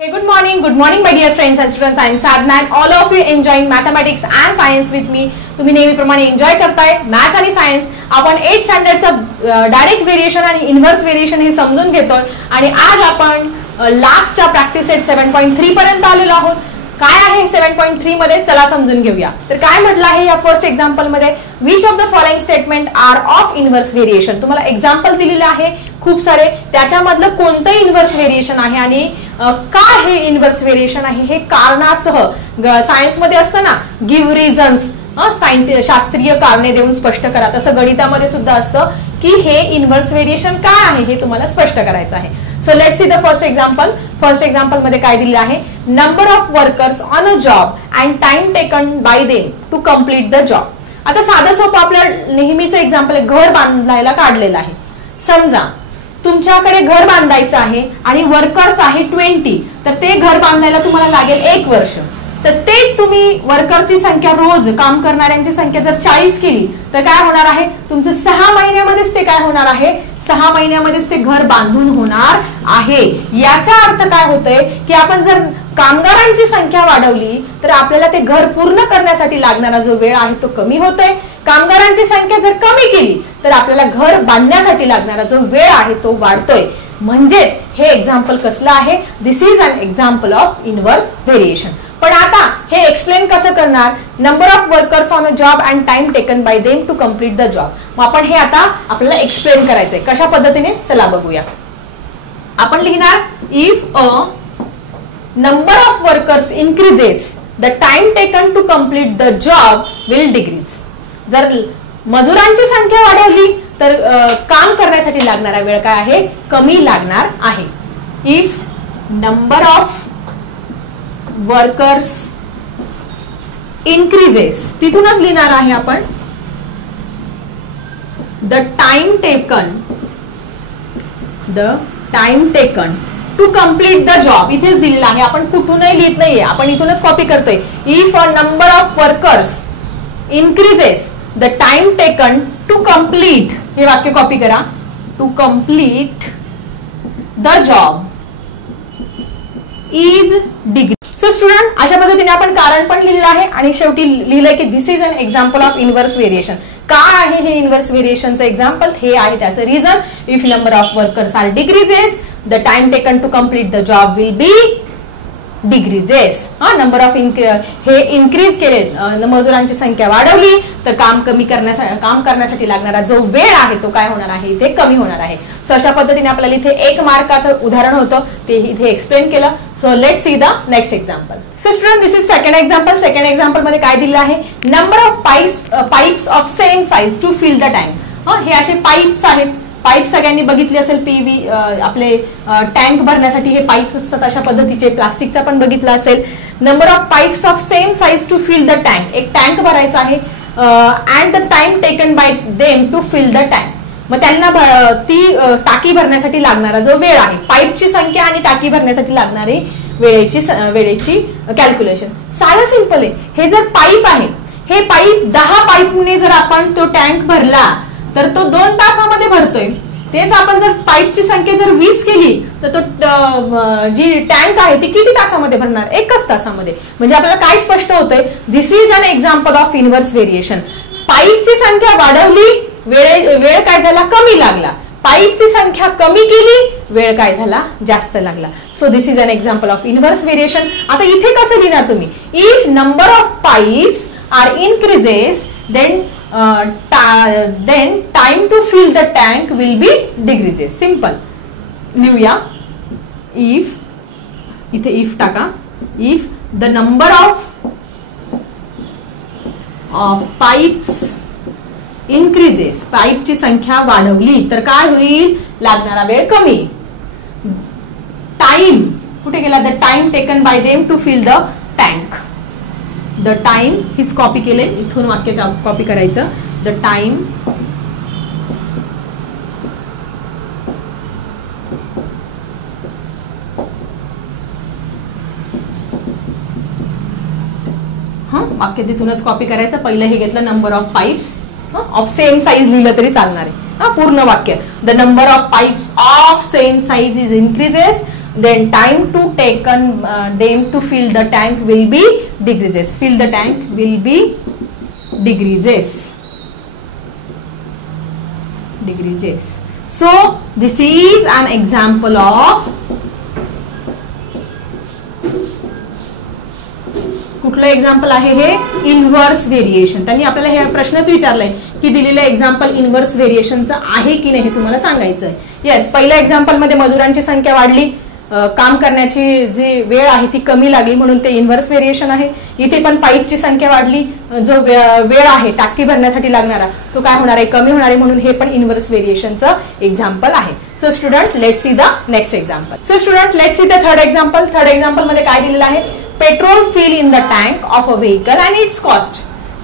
Hey, good morning my dear friends and students. I am Sadhna and all of you enjoying mathematics and science with me. तुम्ही नेहमीप्रमाणे enjoy करताय maths आणि science. आपण 8th स्टँडर्डचा direct variation आणि inverse variation हे समजून घेतोय आणि आज आपण लास्टच्या प्रॅक्टिस सेट 7.3 पर्यंत आलेलो आहोत. काय आहे 7.3 मध्ये चला समजून घेऊया. तर काय म्हटलं आहे या फर्स्ट एक्झाम्पल मध्ये, which of the following statement are of inverse variation. तुम्हाला एक्झाम्पल दिलेले आहे खूप सारे, त्याच्यामधलं कोणतं इन्व्हर्स व्हेरिएशन आहे आणि का हे इन्व्हर्स व्हेरिएशन आहे हे कारणासह. सायन्स मध्ये असतं ना गिव्ह रिझन्स, शास्त्रीय कारणे देऊन स्पष्ट करा, तसं गणितामध्ये सुद्धा असतं की हे इन्व्हर्स व्हेरिएशन काय आहे हे तुम्हाला स्पष्ट करायचं आहे. So let's see the first example. First example मध्ये काय दिलेलं आहे, number of workers on a job and time taken by them to complete the job. आता साधं सोपं आपल्या नेहमीचं एक्झाम्पल आहे, घर बांधायला काढलेलं आहे. समजा तुमच्याकडे घर बांधायचं आहे आणि वर्कर्स आहे 20, तर ते घर बांधायला तुम्हाला लागेल 1 वर्ष. तर तेच तुम्ही वर्करची संख्या, रोज काम करणाऱ्यांची संख्या जर 40 केली तर काय होणार आहे, तुमचं 6 महिन्यामध्येच ते काय होणार आहे, 6 महिन्यामध्येच ते घर बांधून होणार आहे. याचा अर्थ काय होतोय की आपण जर कामगारांची संख्या वाढवली तर आपल्याला ते घर पूर्ण करण्यासाठी लागणारा जो वेळ आहे तो कमी होतोय. कामगारांची संख्या जर कमी केली तर आपल्याला घर बांधण्यासाठी लागणारा जो वेळ आहे तो वाढतोय. म्हणजेच हे एक्झाम्पल कसलं आहे, this is an example of inverse variation. पण आता हे एक्सप्लेन कसं करणार, number of workers on a job and time taken by them to complete the job. मग आपण हे आता आपल्याला एक्सप्लेन करायचंय कशा पद्धतीने, चला बघूया. आपण लिहिणार if a number of workers increases the time taken to complete the job will decrease. जर मजुरांची संख्या वाढवली तर काम करण्यासाठी लागणारा वेळ काय आहे, कमी लागणार आहे. If number of workers increases, तिथूनच लिहिणार आहे आपण the time taken to complete the job. इथेच दिलेला आहे, आपण कुठूनही लिहित नाहीये, आपण इथूनच कॉपी करतोय. If a number of workers increases the time taken to complete, हे वाक्य कॉपी करा, to complete the job is degree. So student, अशा पद्धतीने आपण कारण पण लिहिलेलं आहे आणि शेवटी लिहिलंय की this is an example of inverse variation. काय आहे हे इन्व्हर्स व्हेरिएशनचं एक्झाम्पल, हे आहे त्याचं reason. If number of workers are decreases the time taken to complete the job will be decreases. Number of हे इन्क्रीज केले, मजुरांची संख्या वाढवली तर काम करण्यासाठी लागणारा जो वेळ आहे तो काय होणार आहे, इथे कमी होणार आहे. सो अशा पद्धतीने आपल्याला इथे 1 मार्काचं उदाहरण होतं ते इथे एक्सप्लेन केलं. So let's see the next example. So student, this is second example. Second example मध्ये काय दिलं आहे, number of pipes of same size to fill the tank. हे असे पाईप्स आहेत. पाईप सगळ्यांनी बघितले असेल, पीव्ही आपले टँक भरण्यासाठी हे पाईप्स असतात अशा पद्धतीचे, प्लास्टिकचा पण बघितला असेल. Number of pipes of same size to fill the tank, एक टँक भरायचा आहे and the time taken by them to fill the tank. मग त्यांना ती टाकी भरण्यासाठी लागणारा जो वेळ आहे, पाईपची संख्या आणि टाकी भरण्यासाठी लागणारी वेळेची कॅल्क्युलेशन साधं सिंपल आहे. हे जर पाईप आहे, हे पाईप 10 पाईपने जर आपण तो टँक भरला तर तो 2 तासामध्ये भरतोय. तेच आपण जर पाईपची संख्या जर 20 केली तर तो जी टँक आहे ती किती तासामध्ये भरणार, 1च तासामध्ये. म्हणजे आपल्याला काय स्पष्ट होतंय, this is an example of inverse variation. पाईपची संख्या वाढवली, वेळ काय झाला, कमी लागला. पाईपची संख्या कमी केली, वेळ काय झाला, जास्त लागला. So this is an example of inverse variation. आता इथे कसं लिहिणार तुम्ही, if number of pipes are increases then time to fill the tank will be decreases. Simple. लिहूया, if, इथे if टाका, if the number of pipes increases, पाईपची संख्या वाढवली तर काय होईल, लागणारा वेळ कमी. टाइम कुठे गेला, the time taken by them to fill the tank. The time हीच कॉपी केले, इथून वाक्य कॉपी करायचं. द टाइम वाक्य तिथूनच कॉपी करायचं. पहिलं हे घेतलं, number of pipes of same size लिहिलं तरी चालणार आहे. पूर्ण वाक्य, the number of pipes of same size is increases then time to taken them to fill the tank will be decreases. Fill the tank will be decreases. So this is an example of कुठलं example आहे हे? Inverse variation. त्यांनी आपल्याला हे प्रश्नच विचारलाय की दिलेलं example inverse व्हेरिएशनचं आहे की नाही हे तुम्हाला सांगायचं आहे. येस, पहिल्या एक्झाम्पल मध्ये मजुरांची संख्या वाढली, काम करण्याची जी वेळ आहे ती कमी लागली म्हणून ते इनव्हर्स व्हेरिएशन आहे. इथे पण पाईपची संख्या वाढली, जो वेळ आहे टाकी भरण्यासाठी लागणारा तो काय होणार आहे? कमी होणार आहे म्हणून हे पण इनव्हर्स व्हेरिएशनचं एक्झाम्पल आहे. So student let's see the next example. So student let's see the third example. Third example मध्ये काय दिलेलं आहे? Petrol fill in the tank of a vehicle and its cost.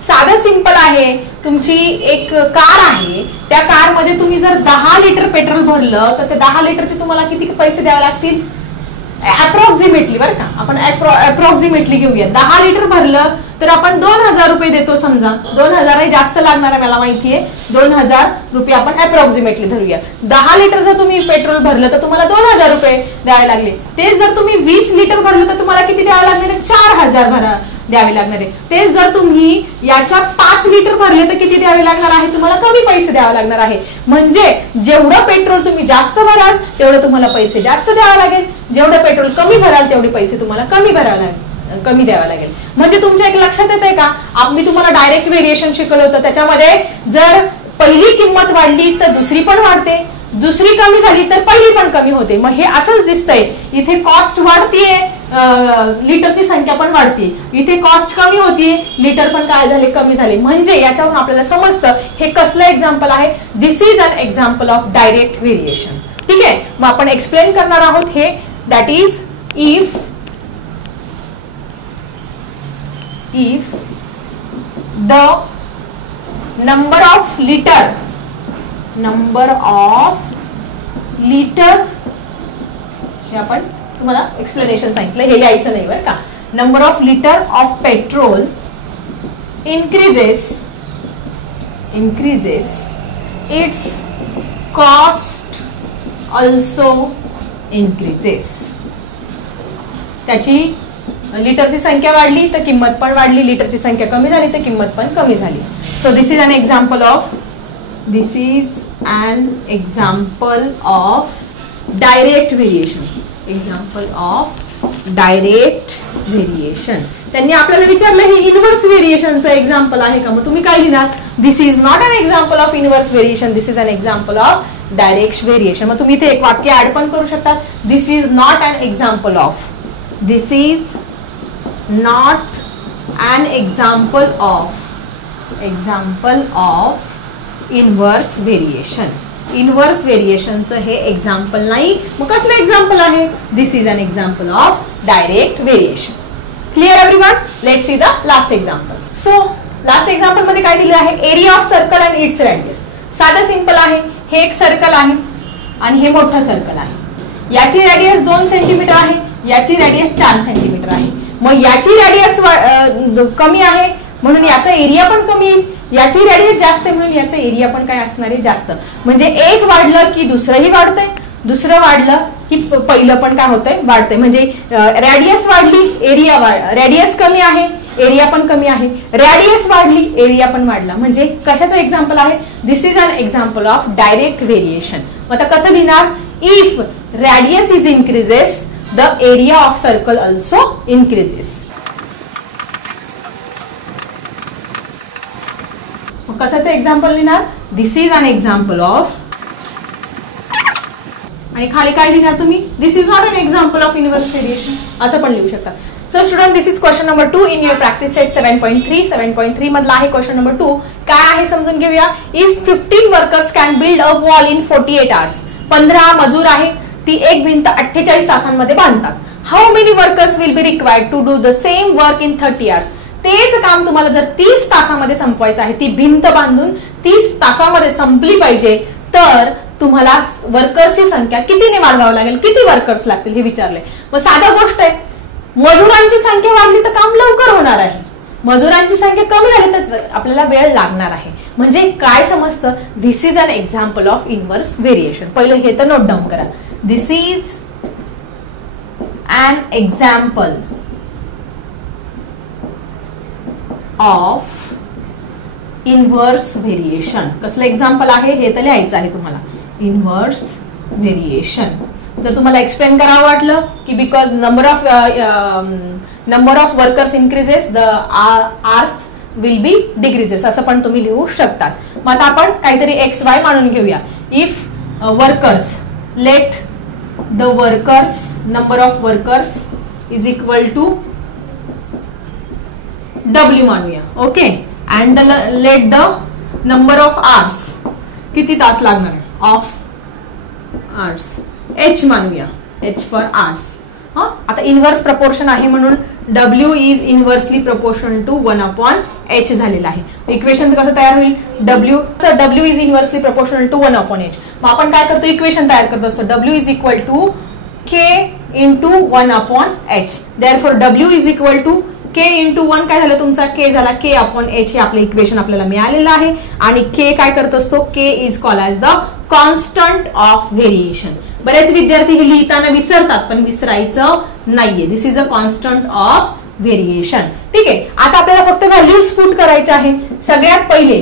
साधं सिंपल आहे. तुमची एक कार आहे, त्या कार मध्ये तुम्ही जर 10 लिटर पेट्रोल भरलं तर ते 10 लिटरचे तुम्हाला किती पैसे द्यावे लागतील? अप्रॉक्सिमेटली बरं का, आपण अप्रॉक्सिमेटली घेऊया. 10 लिटर भरलं तर आपण 2000 रुपये देतो. समजा 2000 जास्त लागणार आहे मला माहितीये, 2000 रुपये आपण अप्रॉक्सिमेटली धरूया. 10 लिटर जर तुम्ही पेट्रोल भरलं तर तुम्हाला 2000 रुपये द्यावे लागले. ते जर तुम्ही 20 लिटर भरलं तर तुम्हाला किती द्यावे लागणार आहे? 4000 द्यावे लागणार आहे. तेच जर तुम्ही याच्या 5 लिटर भरले तर किती द्यावे लागणार आहे? तुम्हाला कमी पैसे द्यावे लागणार आहे. म्हणजे जेवढं पेट्रोल तुम्ही जास्त भराल तेवढं तुम्हाला पैसे जास्त द्यावे लागेल, जेवढं पेट्रोल कमी भराल तेवढे पैसे तुम्हाला कमी द्यावे लागेल. म्हणजे तुमच्या एक लक्षात येतंय का? मी तुम्हाला डायरेक्ट व्हेरिएशन शिकवलं होतं, त्याच्यामध्ये जर पहिली किंमत वाढली तर दुसरी पण वाढते, दुसरी कमी झाली तर पहिली पण कमी होते. मग हे असंच दिसतंय. इथे कॉस्ट वाढतीये, लिटरची संख्या पण वाढतीये. इथे कॉस्ट कमी होतीये, लिटर पण काय झाले? कमी झाले. म्हणजे याच्यावरून आपल्याला समजतं हे कसलं एक्झाम्पल आहे? This is an example of direct variation. ठीक आहे, मग आपण एक्सप्लेन करणार आहोत हे. That is if the number of liter हे आपण तुम्हाला एक्सप्लेनेशन सांगितलं, हे लिहायचं नाही बरं का. Number of litre of petrol increases its cost also increases. त्याची लिटरची संख्या वाढली तर किंमत पण वाढली, लिटरची संख्या कमी झाली तर किंमत पण कमी झाली. So this is an example of direct variation. त्यांनी आपल्याला विचारलं हे इनव्हर्स व्हेरिएशनचं एक्झाम्पल आहे का? मग तुम्ही काय लिहिणार? This is not an example of inverse variation, this is an example of direct variation. मग तुम्ही इथे एक वाक्य ऍड पण करू शकता. This is not an example of inverse variation. Inverse व्हेरिएशनचं हे एक्झाम्पल नाही. मग कसलं एक्झाम्पल आहे? This is an example of direct variation. Clear everyone? Let's see the last example. So last example मध्ये काय दिलं आहे? Area of circle and its radius. साधं सिंपल आहे. हे एक सर्कल आहे आणि हे मोठं सर्कल आहे. याची रेडियस 2 सेंटीमीटर आहे, याची रेडियस 4 सेंटीमीटर आहे. मग याची रेडियस कमी आहे म्हणून याचा एरिया पण कमी येईल, याची रेडियस जास्त आहे म्हणून याचा एरिया पण काय असणार आहे? जास्त. म्हणजे एक वाढलं की दुसरंही वाढतंय, दुसरं वाढलं की पहिलं पण काय होतंय? वाढतंय. म्हणजे रेडियस वाढली, रेडियस कमी आहे, एरिया पण कमी आहे. रेडियस वाढली, एरिया पण वाढला. म्हणजे कशाचं एक्झाम्पल आहे? This is an example of direct variation. मग आता कसं लिहिणार? If radius is increases the area of circle also increases. मग कशाचं एक्झाम्पल लिहिणार? This is an example of, आणि खाली काय लिहिणार तुम्ही? This is not an example of inverse variation असं पण लिहू शकता. So student, this is question number 2 in your practice set 7.3. 7.3 मधला आहे क्वेश्चन नंबर 2. काय आहे समजून घेऊया. If 15 workers can build a wall in 48 hours. 15 मजूर आहे, ती एक भिंत 48 तासांमध्ये बांधतात. How many workers will be required to do the same work in 30 hours. तेच काम तुम्हाला जर 30 तासामध्ये संपवायचं आहे, ती भिंत बांधून 30 तासामध्ये संपली पाहिजे, तर तुम्हाला वर्करची संख्या कितीने वाढवावी लागेल? किती वर्कर्स लागतील हे विचारले. मग साधा गोष्ट आहे, मजुरांची संख्या वाढली तर काम लवकर होणार आहे, मजुरांची संख्या कमी झाली तर आपल्याला वेळ लागणार आहे. म्हणजे काय समजतं? This is an example of inverse variation. पहिलं हे तर नोट डाऊन करा. This is an example of inverse variation. कसलं एक्झाम्पल आहे हे तर लिहायचं आहे तुम्हाला. Inverse variation. जर तुम्हाला एक्सप्लेन करावं वाटलं की because number of workers increases the hours will be decreases असं पण तुम्ही लिहू शकतात. मग आता आपण काहीतरी एक्स वाय मानून घेऊया. If workers, let the workers, number of workers is equal to W मानूया. Okay. And let the number of hours, किती तास लागणार आहे, ऑफ आवर्स, H मानूया. H for hours. आता इनव्हर्स प्रपोर्शन आहे म्हणून W is inversely proportion to 1/H झालेला आहे. इक्वेशन कसं तयार होईल, W is inversely proportional to 1/H. मग आपण काय करतो, इक्वेशन तयार करतो असतो W is equal to K into 1/H. Therefore W is equal to K into 1 काय झालं तुमचा, K झाला K/H. हे आपलं इक्वेशन आपल्याला मिळालेलं आहे. आणि K काय करत असतो, K is called as the constant of variation. बरेच विद्यार्थी हे लिहिताना विसरतात, पण विसरायचं नाहीये. This is a constant of variation. ठीक आहे. आता आपल्याला फक्त व्हॅल्यूज पुट करायचे आहे. सगळ्यात पहिले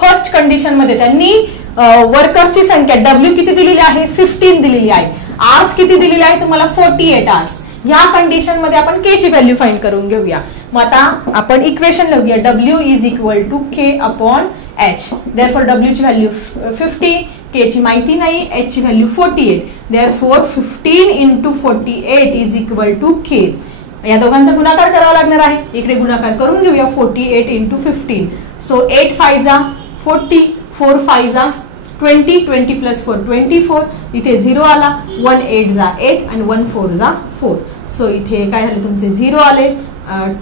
फर्स्ट कंडिशन मध्ये त्यांनी वर्कर्सची संख्या W किती दिलेली आहे, 15 दिलेली आहे. आवर्स किती दिलेली आहे तुम्हाला, 48 आवर्स. या कंडिशन मध्ये आपण K ची व्हॅल्यू फाइंड करून घेऊया. मग आता आपण इक्वेशन लिहूया. W is equal to K/H. Therefore W ची व्हॅल्यू 50, K ची माहिती नाही, H ची value 48. Therefore 15 into 48 is equal to K. या दोघांचा गुणाकार करावा लागणार आहे. इकडे गुणाकार करून घेऊया. 48 इंटू 15. सो 8 5 जा 40, 4 5 जा 20, 20 प्लस 4 24. इथे 0 आला. 1 8 जा 8 आणि 1 4 जा 4. सो इथे काय झाले तुमचे 0 आले.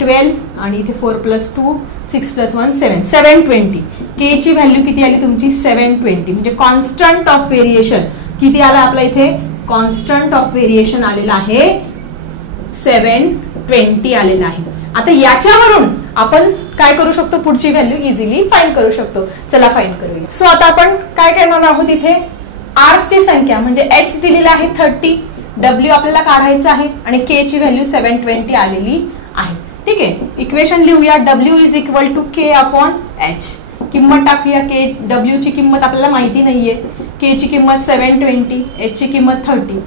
12 आणि इथे 4 प्लस 2 6 प्लस 1 7 720. K ची व्हॅल्यू किती आली तुमची, 720. म्हणजे कॉन्स्टंट ऑफ व्हेरिएशन किती आला आपला इथे, कॉन्स्टंट ऑफ व्हेरिएशन आलेला आहे 720 आलेला आहे. आता याच्यावरून आपण काय करू शकतो, पुढची व्हॅल्यू इझिली फाइंड करू शकतो. चला फाइंड करूया. सो आता आपण काय करणार आहोत, इथे आर्सची संख्या म्हणजे H दिलेला आहे 30, W आपल्याला काढायचं आहे आणि K ची व्हॅल्यू 720 आलेली आहे. ठीक आहे. इक्वेशन लिहूया. W is equal to K/H. किंमत टाकूया. W ची किंमत आपल्याला माहिती नाहीये. K ची किंमत 720, H ची किंमत 30.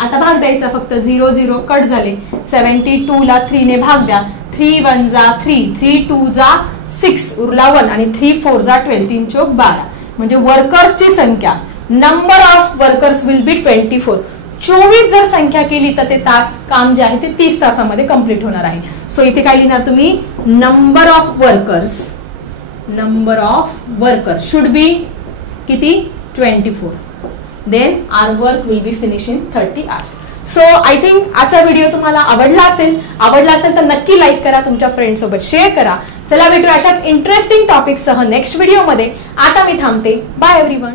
आता भाग द्यायचा फक्त. 0 0 कट झाले. 72 ला 3 ने भाग द्या. 3 1 जा 3, 3 2 जा 6, उरला 1 आणि 3 4 जा 12, 3 चौक 12. म्हणजे वर्कर्सची संख्या, नंबर ऑफ वर्कर्स विल बी 24. 24 जर संख्या केली तर ते तास काम जे आहे ते 30 तासामध्ये कंप्लीट होणार आहे. सो इथे काय लिहिणार तुम्ही, number of workers should be किती, 24. Then our work will be finish in 30 hours. So I think आजचा व्हिडिओ तुम्हाला आवडला असेल तर नक्की लाईक करा, तुमच्या फ्रेंड सोबत शेअर करा. चला भेटूया अशाच इंटरेस्टिंग टॉपिक सह नेक्स्ट व्हिडिओ मध्ये. आता मी थांबते. Bye everyone.